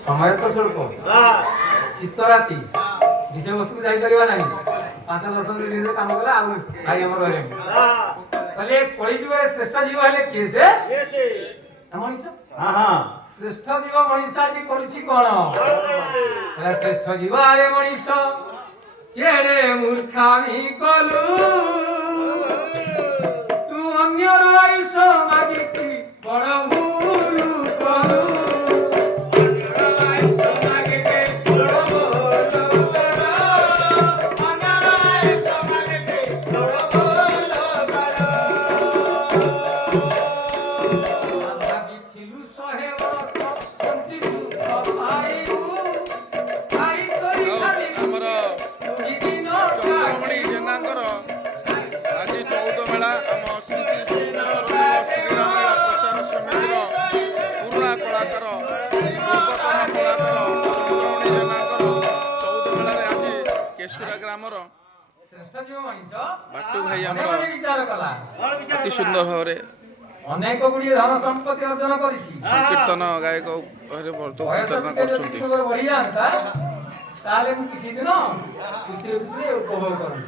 समय तो स्वल्प शीत राति विषय वस्तु जापर ना 5-10 मिनिट निजे काम कला आ भाई आम रहे कहले कलिजुग श्रेष्ठ जीव हेले किए से मनीष श्रेष्ठ जीव मनीष आज करुछि कोन श्रेष्ठ जीव आरे मनीष केड़े मूर्खामी कलु तू अन्य आयुष मागिकी बड़ भूल कलु बाटू भाई अति सुंदर भाव अनेक गुड़िए धन संपत्ति अर्जन कीर्तन गायक बढ़ी जाता ताले मु किसी दिन खुशी खुशी उपभोग करूँ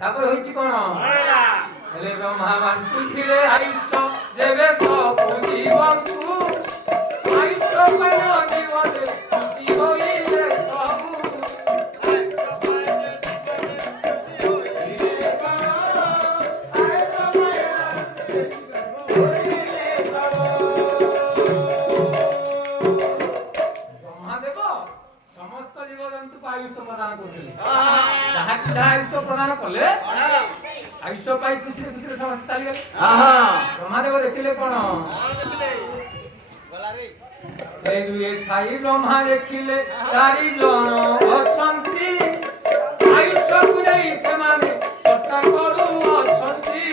तापर होइछि कोन हेले ब्रह्मा मानतु छिले आयुष्य जेबे सब जीवंतु आयुष्य पान जीवन खुशी होइले सब आयुष्य प्रदान करते आयुष्य प्रदान कले आयुष्य पाई खुशी खुशी समस्त चली गले ब्रह्मादेव देखिले कौन ब्रह्मा देखिले 4 जन अछंती आयुष्य को नहीं से माने चर्चा करू अछंती